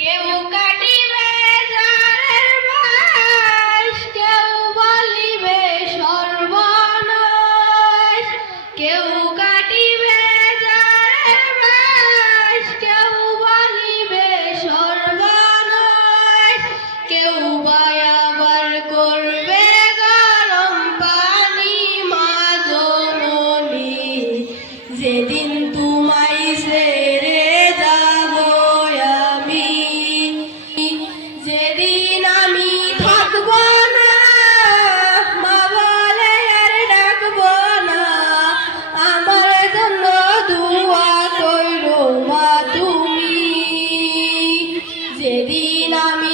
কেউ কাটিবে জারের বাস, কেউ বলিবে সর্বনাশ। কেউ কাটিবে জারের বাস, কেউ বলিবে সর্বনাশ। কেউ বা আবার করবে গরম পানি মা জননী, যেদিন তোমায় ছেড়ে যাব আমি, যেদিন আমি থাকব না মা বলে আর ডাকব না। আমার জন্য দোয়া কইরো মা তুমি, যেদিন আমি